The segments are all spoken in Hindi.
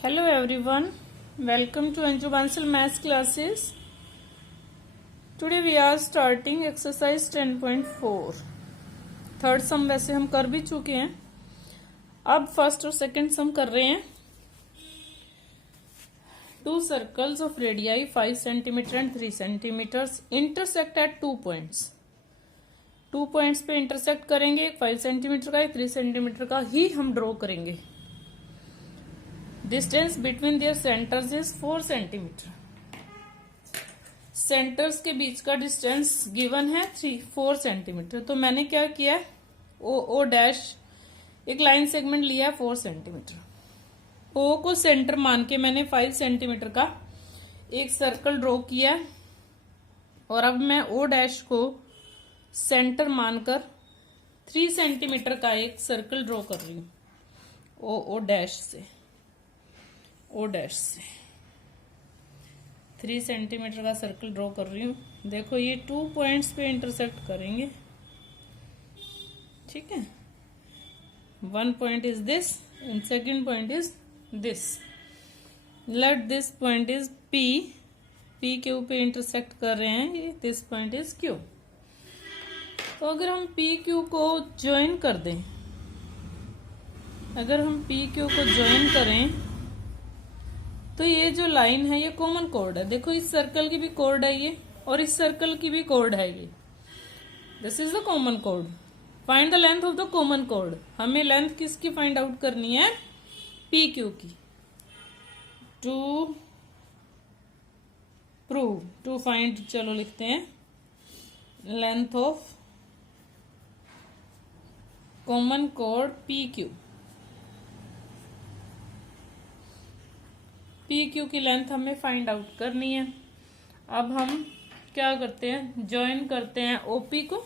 Hello everyone, welcome to Anju Bansal Maths classes. Today we are starting exercise 10.4. Third सम वैसे हम कर भी चुके हैं, अब फर्स्ट और सेकंड सम कर रहे हैं. Two circles of radii 5 centimeter and 3 centimeters intersect at 2 points. 2 points पे इंटरसेक्ट करेंगे, एक 5 सेंटीमीटर का एक 3 सेंटीमीटर का ही हम ड्रॉ करेंगे. Distance between their centres is 4 centimetre. Centres के बीच का डिस्टेंस गिवन है 4 सेंटीमीटर. तो मैंने क्या किया, ओ डैश एक लाइन सेगमेंट लिया 4 सेंटीमीटर. ओ को सेंटर मान के मैंने 5 सेंटीमीटर का एक सर्कल ड्रॉ किया और अब मैं ओ डैश को सेंटर मानकर 3 सेंटीमीटर का एक सर्कल ड्रॉ कर रही हूं. ओ डैश से 3 सेंटीमीटर का सर्कल ड्रॉ कर रही हूं. देखो ये 2 पॉइंट्स पे इंटरसेक्ट करेंगे, ठीक है. 1 point is this and second point is this. Let this point is P Q पे इंटरसेक्ट कर रहे हैं. This point is Q. तो अगर हम पी क्यू को ज्वाइन कर दें, अगर हम पी क्यू को ज्वाइन करें तो ये जो लाइन है ये कॉमन कोड है. देखो इस सर्कल की भी कोड है ये और इस सर्कल की भी कोड है ये. This is the common code. Find the length of the common code. हमें लेंथ किसकी फाइंड आउट करनी है, पी क्यू की. टू फाइंड, चलो लिखते हैं length of common code P Q. P Q की लेंथ हमें फाइंड आउट करनी है. अब हम क्या करते हैं, ज्वाइन करते हैं ओपी को.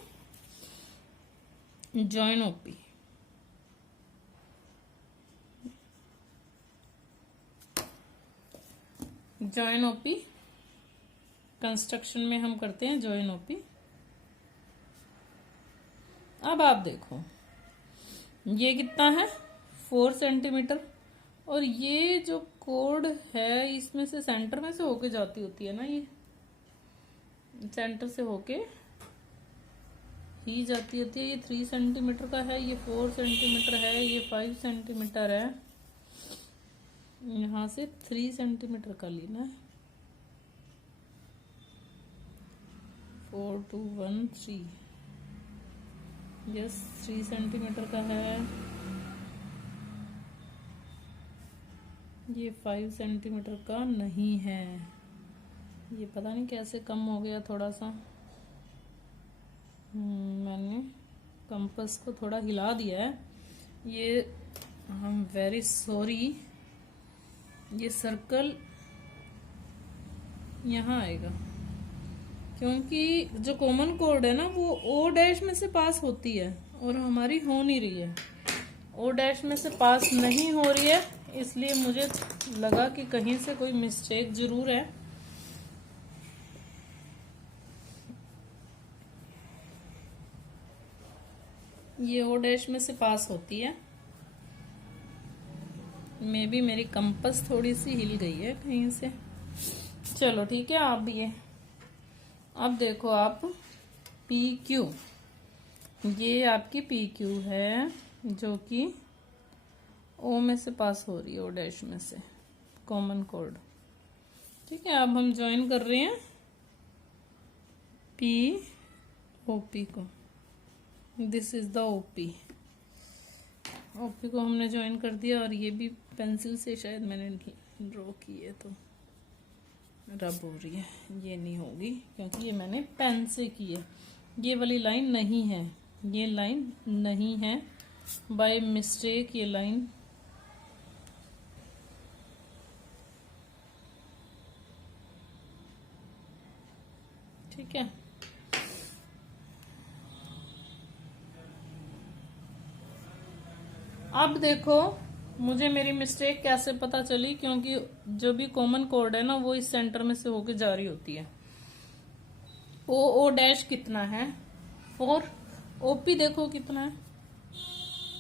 Join OP. Join OP construction में हम करते हैं ज्वाइन ओपी. अब आप देखो ये कितना है 4 सेंटीमीटर और ये जो कोड है इसमें से सेंटर में से होके जाती होती है ना, ये सेंटर से होके ही जाती होती है. ये 3 सेंटीमीटर का है, ये 4 सेंटीमीटर है, ये 5 सेंटीमीटर है. यहां से 3 सेंटीमीटर का लेना है. 4 2 1 3. यस 3 सेंटीमीटर का है. ये 5 सेंटीमीटर का नहीं है. ये पता नहीं कैसे कम हो गया थोड़ा सा. मैंने कंपास को थोड़ा हिला दिया है. ये हम वेरी सॉरी. ये सर्कल यहाँ आएगा क्योंकि जो कॉमन कोड है ना वो ओ डैश में से पास होती है और हमारी हो नहीं रही है. ओ डैश में से पास नहीं हो रही है, इसलिए मुझे लगा कि कहीं से कोई मिस्टेक जरूर है. ये ओ डैश में से पास होती है. मे बी मेरी कंपास थोड़ी सी हिल गई है कहीं से. चलो ठीक है. आप ये अब देखो आप पी क्यू, ये आपकी पी क्यू है जो कि ओ में से पास हो रही है, ओ डैश में से कॉमन कोड, ठीक है. अब हम ज्वाइन कर रहे हैं पी ओपी को. This is the OP. OP को हमने ज्वाइन कर दिया और ये भी पेंसिल से शायद मैंने ड्रॉ की है तो रब हो रही है. ये नहीं होगी क्योंकि ये मैंने पेन से की है. ये वाली लाइन नहीं है, ये लाइन नहीं है, बाय मिस्टेक ये लाइन ठीक है. अब देखो मुझे मेरी मिस्टेक कैसे पता चली, क्योंकि जो भी कॉमन कोड है ना वो इस सेंटर में से होके जा रही होती है. ओ डैश कितना है 4. ओपी देखो कितना है.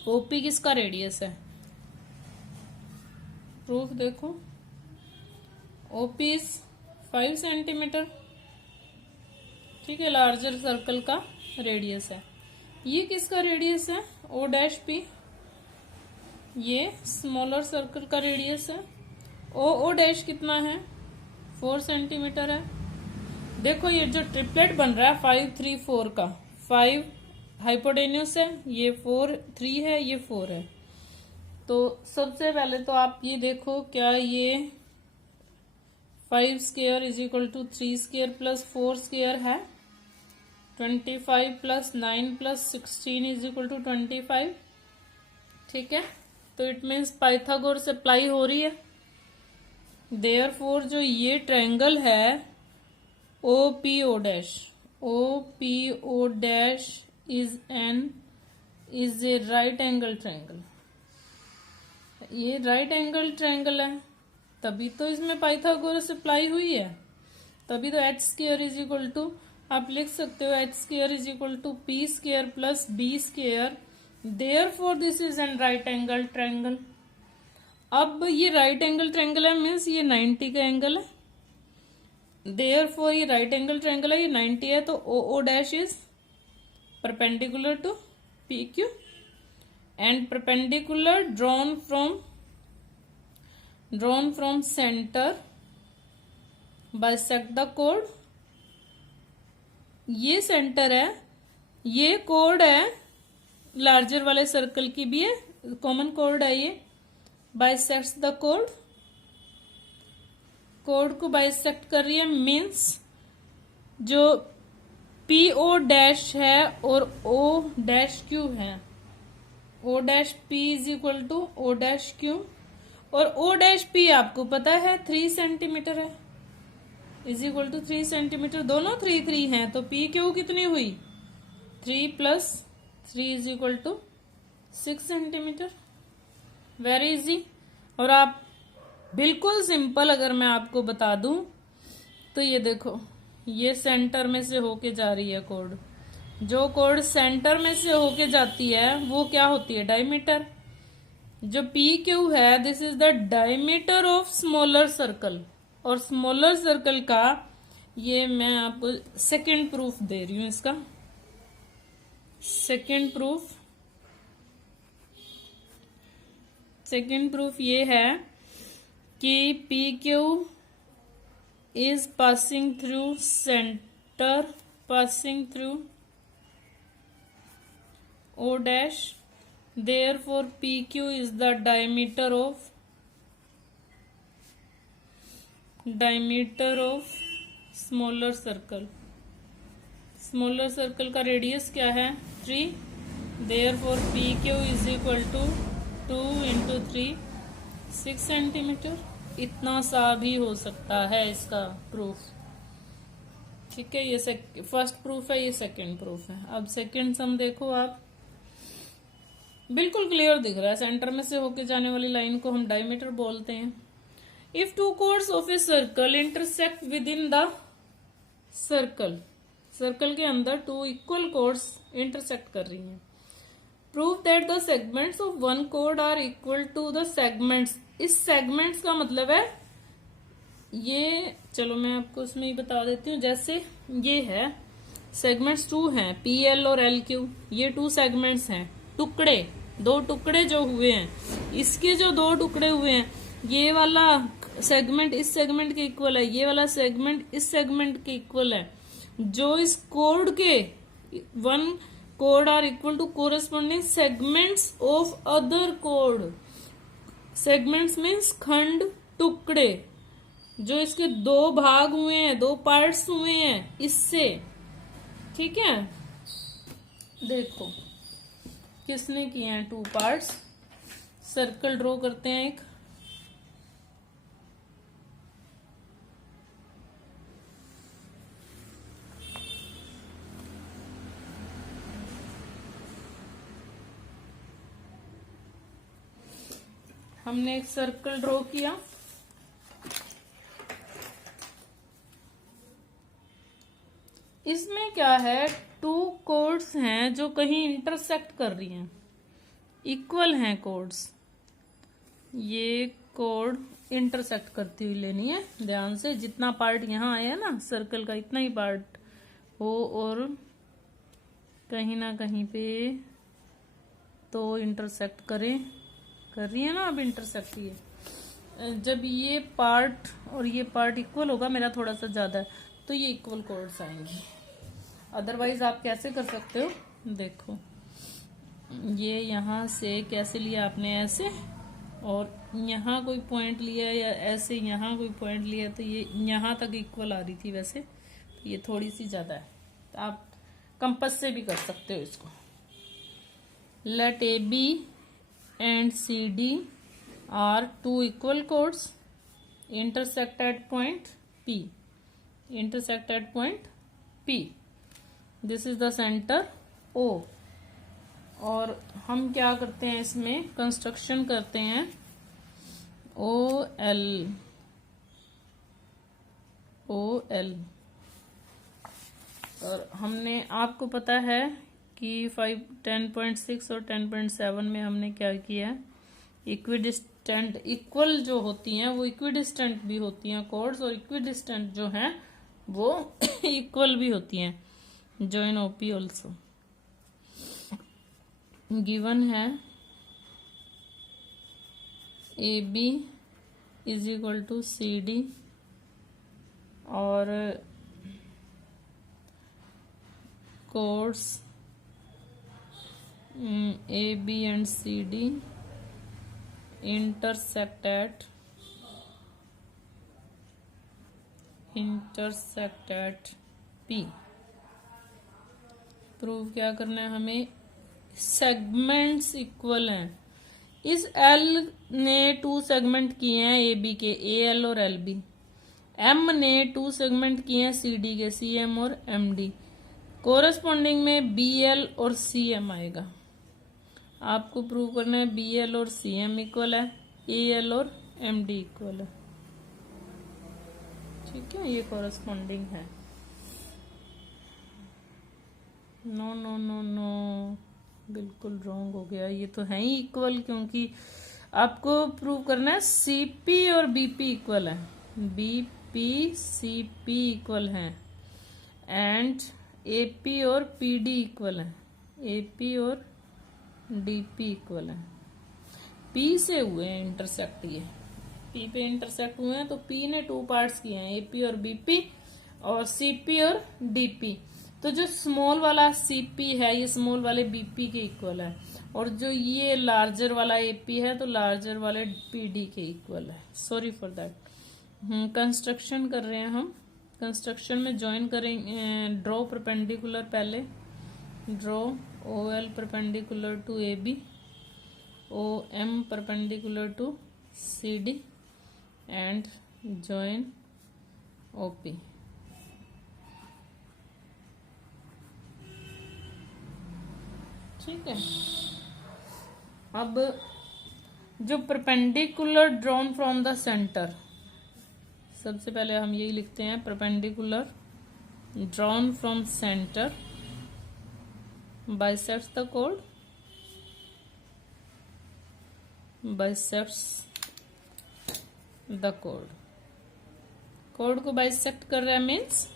ओपी किसका रेडियस है प्रूफ देखो, ओपी इज 5 सेंटीमीटर, ठीक है, लार्जर सर्कल का रेडियस है। ये किसका रेडियस है? ओ डैश पी, ये स्मॉलर सर्कल का रेडियस है। ओ डैश कितना है? 4 सेंटीमीटर है। देखो ये जो ट्रिपलेट बन रहा है 5 3 4 का, 5 हाइपोटेन्यूस है, ये 4 3 है, ये 4 है। तो सबसे पहले तो आप ये देखो, क्या ये 5 square is equal to 3 square plus 4 square है? 25 plus 9 plus 16 is equal to 25, ठीक है। तो इट मीन्स पाइथागोरस अप्लाई हो रही है। देयरफॉर जो ये ट्रायंगल है O P O dash is a right angle triangle. ये राइट एंगल ट्रायंगल है, तभी तो इसमें पाइथागोरस अप्लाई हुई है, तभी तो H square is equal to, आप लिख सकते हो H square is equal to P square plus B square. Therefore this is an right angle triangle. अब ये राइट एंगल ट्रायंगल है, मीन्स ये 90 का एंगल है। देयरफॉर ये राइट एंगल ट्रायंगल है, ये 90 है, तो O dash is perpendicular to P Q and perpendicular drawn from center bisect the chord। ये सेंटर है, ये कोड है, लार्जर वाले सर्कल की भी है, कॉमन कोड है, ये बाइसेक्ट्स द कोड को बाइसेक्ट कर रही है। मीन्स जो पी ओ डैश है और ओ डैश क्यू है, O dash P is equal to O dash Q, और ओ डैश पी आपको पता है 3 सेंटीमीटर है, इज इक्वल टू 3 सेंटीमीटर, दोनों 3 3 हैं, तो पी क्यू कितनी हुई? 3 plus 3 is equal to 6 centimetre. Very easy. और आप बिल्कुल सिंपल अगर मैं आपको बता दूं तो ये देखो, ये सेंटर में से होके जा रही है कोड, जो कोड सेंटर में से होके जाती है वो क्या होती है? डायमीटर। जो पी क्यू है this is the diameter of smaller circle, और स्मॉलर सर्कल का ये मैं आपको सेकंड प्रूफ दे रही हूं। इसका सेकंड प्रूफ ये है कि P Q is passing through centre, passing through O dash, therefore PQ is the diameter of smaller circle। Smaller circle का रेडियस क्या है? 3, therefore PQ is equal to 2 into 3 6 centimetre. इतना सा भी हो सकता है इसका प्रूफ, ठीक है। ये फर्स्ट प्रूफ है, ये सेकंड प्रूफ है। अब सेकंड सम देखो आप, बिल्कुल क्लियर दिख रहा है, सेंटर में से होके जाने वाली लाइन को हम डायमीटर बोलते हैं। If 2 chords of a circle intersect with in the circle के अंदर 2 इक्वल chords इंटरसेक्ट कर रही हैं, prove that the segments of 1 chord are equal to the segments. इस सेगमेंट्स का मतलब है ये, चलो मैं आपको उसमें ही बता देती हूँ। जैसे ये है सेगमेंट्स 2 हैं, पी एल और एल क्यू, ये 2 सेगमेंट्स हैं, टुकड़े, 2 टुकड़े जो हुए हैं, इसके जो 2 टुकड़े हुए हैं, ये वाला सेगमेंट इस सेगमेंट के इक्वल है, ये वाला सेगमेंट इस सेगमेंट के इक्वल है। जो इस कोड के 1 chord are equal to corresponding segments of other कोड। सेगमेंट्स मीन्स खंड, टुकड़े, जो इसके 2 भाग हुए हैं, 2 पार्ट्स हुए हैं इससे, ठीक है। देखो किसने किए हैं 2 पार्ट्स। सर्कल ड्रॉ करते हैं एक, हमने एक सर्कल ड्रॉ किया, इसमें क्या है 2 chords हैं जो कहीं इंटरसेक्ट कर रही हैं, इक्वल हैं chords, ये कोड इंटरसेक्ट करती हुई लेनी है। ध्यान से, जितना पार्ट यहाँ आया है ना सर्कल का, इतना ही पार्ट हो और कहीं ना कहीं पे तो इंटरसेक्ट करे। कर रही है ना अब इंटरसेक्ट। ये जब ये पार्ट और ये पार्ट इक्वल होगा, मेरा थोड़ा सा ज्यादा है, तो ये इक्वल कोड्स आएंगे। अदरवाइज आप कैसे कर सकते हो, देखो ये यहाँ से कैसे लिया आपने, ऐसे, और यहाँ कोई पॉइंट लिया या ऐसे यहाँ कोई पॉइंट लिया, तो ये यहाँ तक इक्वल आ रही थी। वैसे तो ये थोड़ी सी ज्यादा है, तो आप कंपास से भी कर सकते हो इसको। Let A B and C D are two equal chords intersect at point P. Intersect at point P. This is the center O. और हम क्या करते हैं, इसमें कंस्ट्रक्शन करते हैं OL. और हमने, आपको पता है कि 10.6 और 10.7 में हमने क्या किया है, इक्विडिस्टेंट, इक्वल जो होती हैं वो इक्विडिस्टेंट भी होती हैं कोड्स, और इक्विडिस्टेंट जो हैं वो इक्वल भी होती हैं। जॉइन ओपी ऑल्सो गिवन है A B is equal to C D, और chords A B and C D intersect at P. Prove क्या करना है हमें, सेगमेंट्स इक्वल हैं। इस L ने 2 सेगमेंट किए हैं ए बी के, AL और LB। M ने 2 सेगमेंट किए हैं CD के, CM और MD। कोरस्पॉन्डिंग में BL और CM आएगा। आपको प्रूव करना है BL और CM इक्वल है, AL और MD इक्वल है। ठीक है, ये कोरस्पॉन्डिंग है। नो नो नो नो, बिल्कुल रॉन्ग हो गया। ये तो है ही इक्वल, क्योंकि आपको प्रूव करना है CP और BP इक्वल है। BP CP इक्वल है, एंड AP और PD इक्वल है। AP और DP इक्वल है। P से हुए हैं इंटरसेक्ट, ये P पे इंटरसेक्ट हुए हैं, तो P ने 2 पार्ट्स किए हैं, AP और BP, और CP और DP। तो जो स्मॉल वाला CP है ये स्मॉल वाले BP के इक्वल है, और जो ये लार्जर वाला AP है तो लार्जर वाले PD के इक्वल है। Sorry for that. कंस्ट्रक्शन कर रहे हैं हम। कंस्ट्रक्शन में ज्वाइन करेंगे, ड्रॉ परपेंडिकुलर, पहले draw OL perpendicular to AB, OM perpendicular to CD, and join OP. ठीक है, अब जो perpendicular drawn from the centre, सबसे पहले हम यही लिखते हैं, perpendicular drawn from centre bisects the chord, bisects the chord. chord को bisect कर रहा है means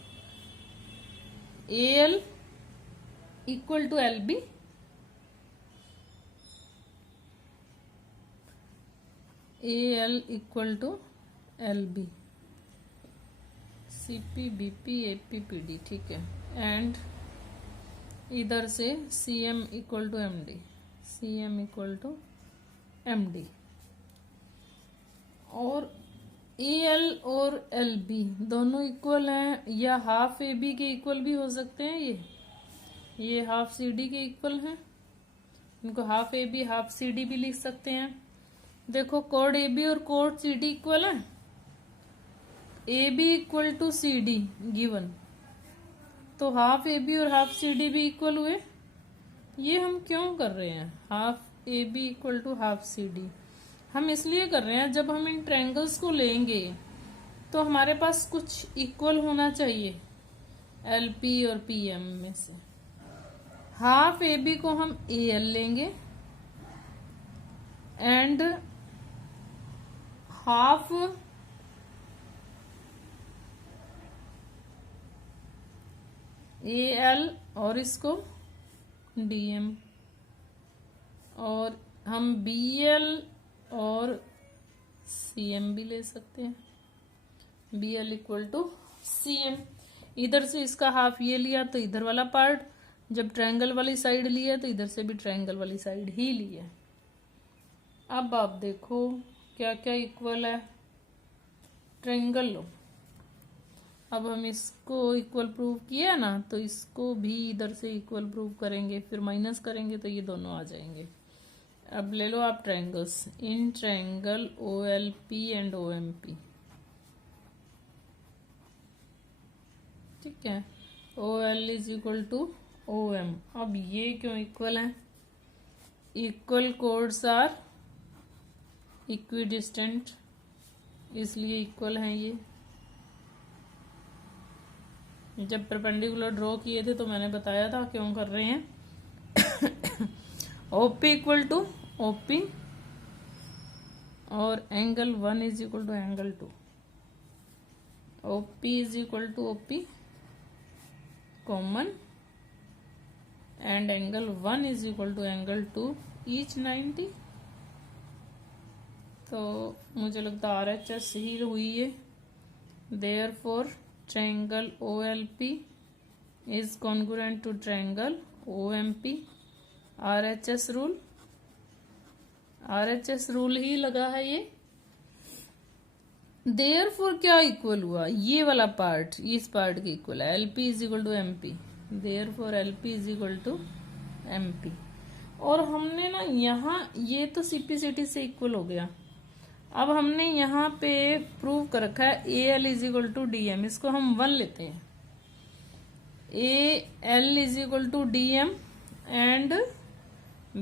AL equal to LB, AL equal to LB, CP BP AP PD। ठीक है, एंड इधर से CM equal to MD, CM equal to MD, और AL और LB दोनों इक्वल हैं, या हाफ AB के इक्वल भी हो सकते हैं। ये हाफ CD के इक्वल हैं, इनको हाफ AB हाफ CD भी लिख सकते हैं। देखो कोड AB और कोड CD इक्वल है, AB equal to CD given, तो हाफ AB और हाफ CD भी इक्वल हुए। ये हम क्यों कर रहे हैं, half AB equal to half CD? हम इसलिए कर रहे हैं, जब हम इन ट्रायंगल्स को लेंगे तो हमारे पास कुछ इक्वल होना चाहिए LP और PM में से। हाफ AB को हम AL लेंगे, एंड हाफ AL और इसको DM, और हम BL और CM भी ले सकते हैं। BL equal to CM। इधर से इसका हाफ ये लिया तो इधर वाला पार्ट, जब ट्रायंगल वाली साइड लिया तो इधर से भी ट्रायंगल वाली साइड ही लिया। अब आप देखो क्या क्या इक्वल है, ट्रायंगल लो। अब हम इसको इक्वल प्रूव किया ना, तो इसको भी इधर से इक्वल प्रूव करेंगे, फिर माइनस करेंगे तो ये दोनों आ जाएंगे। अब ले लो आप ट्रायंगल्स, इन ट्रायंगल OLP एंड OMP, ठीक है। OL is equal to OM। अब ये क्यों इक्वल है? इक्वल कोड्स आर इक्विडिस्टेंट, इसलिए इक्वल हैं ये। जब परपेंडिकुलर ड्रॉ किए थे तो मैंने बताया था क्यों कर रहे हैं। OP इक्वल टू OP और angle 1 is equal to angle 2। OP is equal to OP common and angle 1 is equal to angle 2 each 90। तो मुझे लगता है RHS ही हुई है। Therefore triangle OLP is congruent to triangle OMP। RHS rule ही लगा है ये। देयरफॉर क्या इक्वल हुआ? ये वाला पार्ट इस पार्ट के इक्वल है। LP is equal to MP। Therefore LP is equal to MP। और हमने ना यहाँ ये तो CP/CT से इक्वल हो गया। अब हमने यहाँ पे प्रूव कर रखा है AL is equal to DM, इसको हम 1 लेते हैं। AL is equal to DM and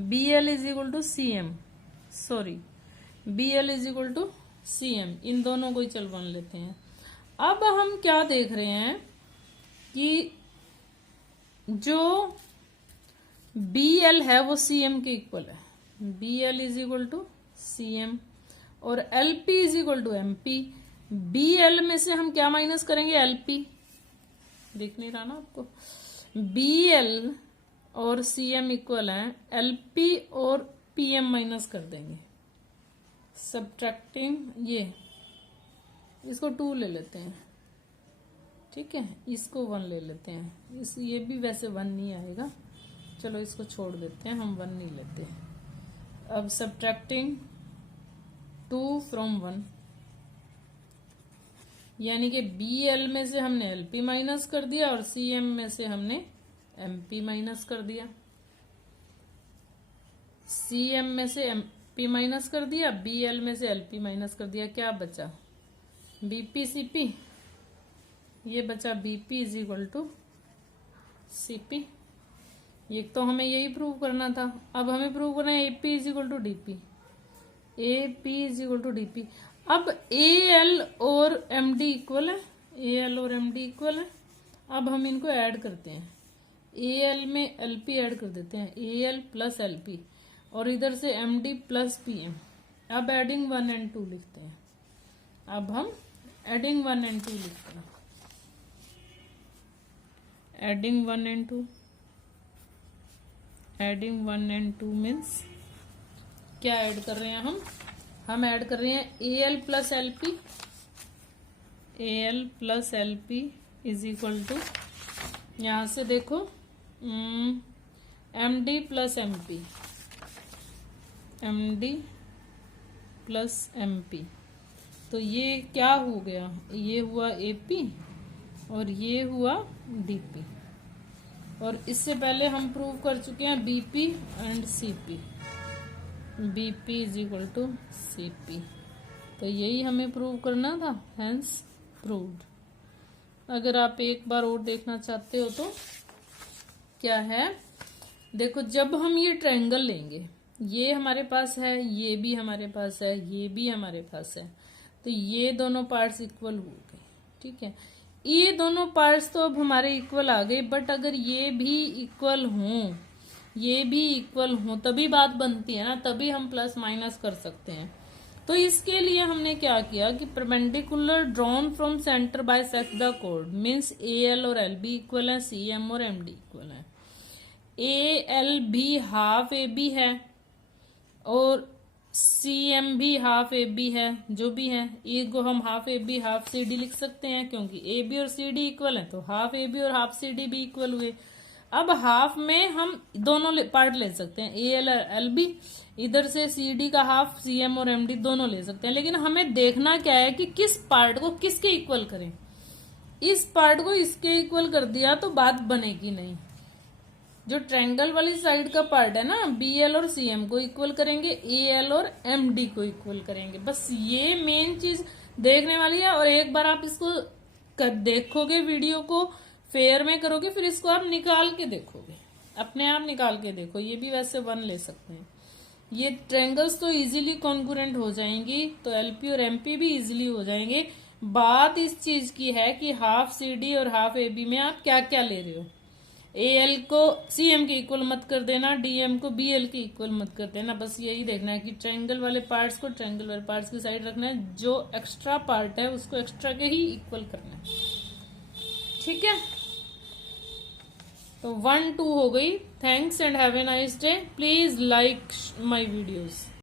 BL is equal to CM, sorry BL is equal to CM, इन दोनों को ही चल 1 लेते हैं। अब हम क्या देख रहे हैं कि जो BL है वो CM के इक्वल है। BL is equal to CM और LP is equal to MP। BL में से हम क्या माइनस करेंगे? LP। दिख नहीं रहा ना आपको? BL और CM इक्वल है, LP और PM माइनस कर देंगे। सब्ट्रैक्टिंग ये, इसको 2 ले लेते हैं, ठीक है। इसको 1 ले लेते हैं। ये भी वैसे 1 नहीं आएगा, चलो इसको छोड़ देते हैं, हम 1 नहीं लेते। अब सब्ट्रैक्टिंग 2 फ्रॉम 1, यानी कि BL में से हमने LP माइनस कर दिया और CM में से हमने MP माइनस कर दिया। CM में से MP माइनस कर दिया, BL में से LP माइनस कर दिया, क्या बचा? BP CP। ये बचा BP is equal to CP। ये तो हमें यही प्रूव करना था। अब हमें प्रूव करना है AP is equal to DP। AP is equal to DP। अब AL और MD इक्वल है, AL और MD इक्वल है। अब हम इनको ऐड करते हैं। AL में LP ऐड कर देते हैं, AL प्लस LP, और इधर से MD प्लस PM। अब एडिंग 1 एंड 2 लिखते हैं। अब हम एडिंग 1 एंड 2 लिखते हैं। Adding 1 and 2, adding 1 and 2 means क्या ऐड कर रहे हैं हम ऐड कर रहे हैं AL plus LP। AL plus LP is equal to, यहां से देखो MD plus MP, MD plus MP। तो ये क्या हो गया? ये हुआ AP और ये हुआ DP। और इससे पहले हम प्रूव कर चुके हैं BP and CP। BP is equal to CP। तो यही हमें प्रूव करना था, हेंस प्रूव्ड। अगर आप एक बार और देखना चाहते हो तो क्या है, देखो जब हम ये ट्रायंगल लेंगे, ये हमारे पास है, ये भी हमारे पास है, ये भी हमारे पास है, तो ये दोनों पार्ट्स इक्वल हो गए, ठीक है। ये दोनों पार्ट्स तो अब हमारे इक्वल आ गए, बट अगर ये भी इक्वल हों, ये भी इक्वल हों, तभी बात बनती है ना, तभी हम प्लस माइनस कर सकते हैं। तो इसके लिए हमने क्या किया कि perpendicular drawn from centre bisect the कोड मीन्स ए एल और एल बी इक्वल है, सी एम और एम डी इक्वल है। ए एल भी हाफ ए बी है और सी एम भी हाफ ए बी है, जो भी है ए को हम half A B half C D लिख सकते हैं, क्योंकि ए बी और सी डी इक्वल है तो हाफ ए बी और हाफ सी डी भी इक्वल हुए। अब हाफ में हम दोनों पार्ट ले सकते हैं, ए एल और एल बी, इधर से सी डी का हाफ सी एम और एम डी दोनों ले सकते हैं। लेकिन हमें देखना क्या है कि किस पार्ट को किसके इक्वल करें। इस पार्ट को इसके इक्वल कर दिया तो बात बनेगी नहीं। जो ट्रायंगल वाली साइड का पार्ट है ना, बी एल और सी एम को इक्वल करेंगे, ए एल और एम डी को इक्वल करेंगे। बस ये मेन चीज देखने वाली है। और एक बार आप इसको देखोगे, वीडियो को फेयर में करोगे, फिर इसको आप निकाल के देखोगे, अपने आप निकाल के देखो। ये भी वैसे 1 ले सकते हैं। ये ट्रायंगल्स तो इजीली कॉन्करेंट हो जाएंगी, तो एलपी और एमपी भी इजीली हो जाएंगे। बात इस चीज की है कि हाफ सी डी और हाफ ए बी में आप क्या क्या ले रहे हो। ए एल को सी एम के इक्वल मत कर देना, डी एम को बी एल के इक्वल मत कर देना। बस यही देखना है कि ट्रायंगल वाले पार्ट्स को ट्रायंगल वाले पार्ट्स की साइड रखना है, जो एक्स्ट्रा पार्ट है उसको एक्स्ट्रा के ही इक्वल करना है। ठीक है, तो 1 2 हो गई। Thanks and have a nice day. Please like my videos.